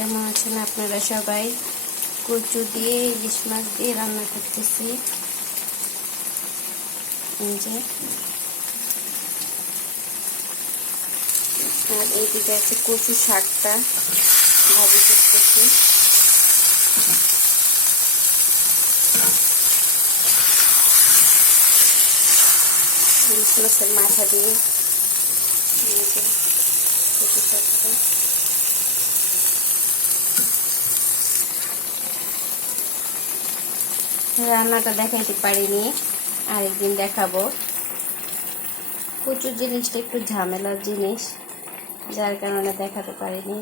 কেমন আছেন আপনারা সবাই? কচু দিয়ে ইলিশ মাছ দিয়ে রান্না করতেছি। আর এইদিকে আছে কচু শাকটা ভাজি করতেছি। ইলিশ মাছের মাথা দিয়ে কচু শাকটা রান্নাটা দেখাইতে পারিনি, আরেকদিন দেখাবো। কচুর জিনিসটা একটু ঝামেলার জিনিস, যার কারণে দেখাতে পারিনি।